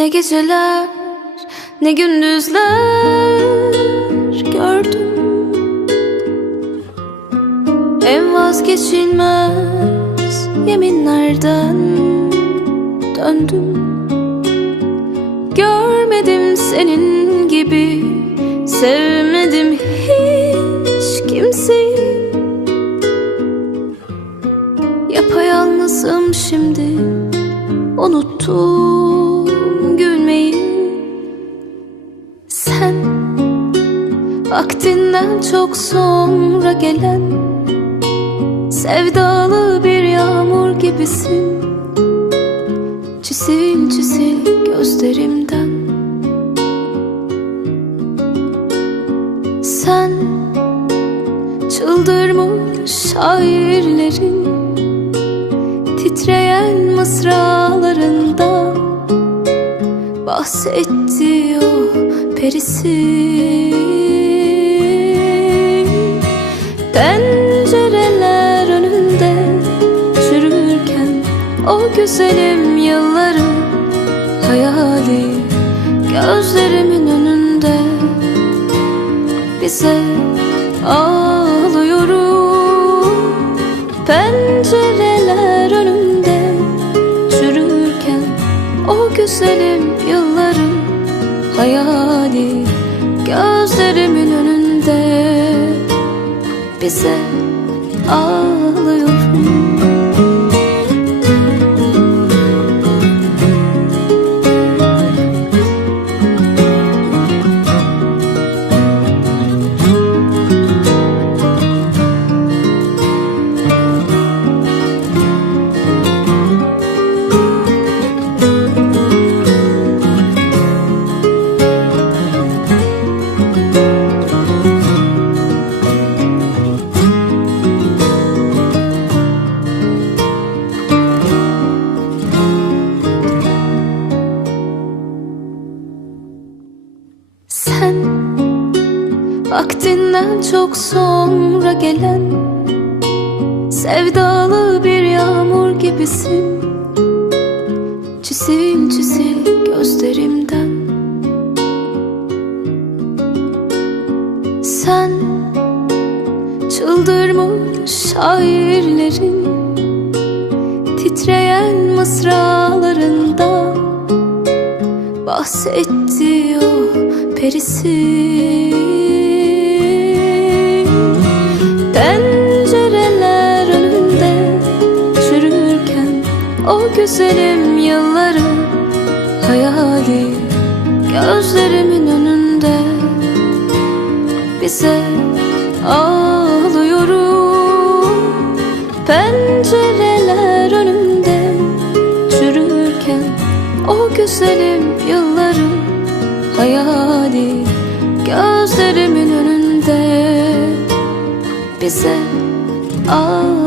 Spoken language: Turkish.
Ne geceler ne gündüzler gördüm. En vazgeçilmez yeminlerden döndüm. Görmedim senin gibi sevmedim hiç kimseyi. Yapayalnızım şimdi Unuttum gülmeyi Sen Vaktinden çok sonra gelen Sevdalı bir yağmur gibisin. Çisil çisil gözlerimden. Sen Çıldırmış şairlerin Titreyen mısralarında Bahsetti o perisi. Pencereler önünde Çürürken o güzelim yılları Hayali gözlerimin önünde. Bize ağlıyorum. Pencereler önünde Çürürken o güzelim yıllarım Hayali gözlerimin önünde. Bize ağlıyorum Vaktinden çok sonra gelen Sevdalı bir yağmur gibisin. Çisil çisil gözlerimden. Sen Çıldırmış şairlerin Titreyen mısralarında Bahsetti o perisi güzelim yılları Hayali gözlerimin önünde. Bize ağlıyorum. Pencereler önünde Çürürken o güzelim yıllarım Hayali gözlerimin önünde. Bize ağlıyorum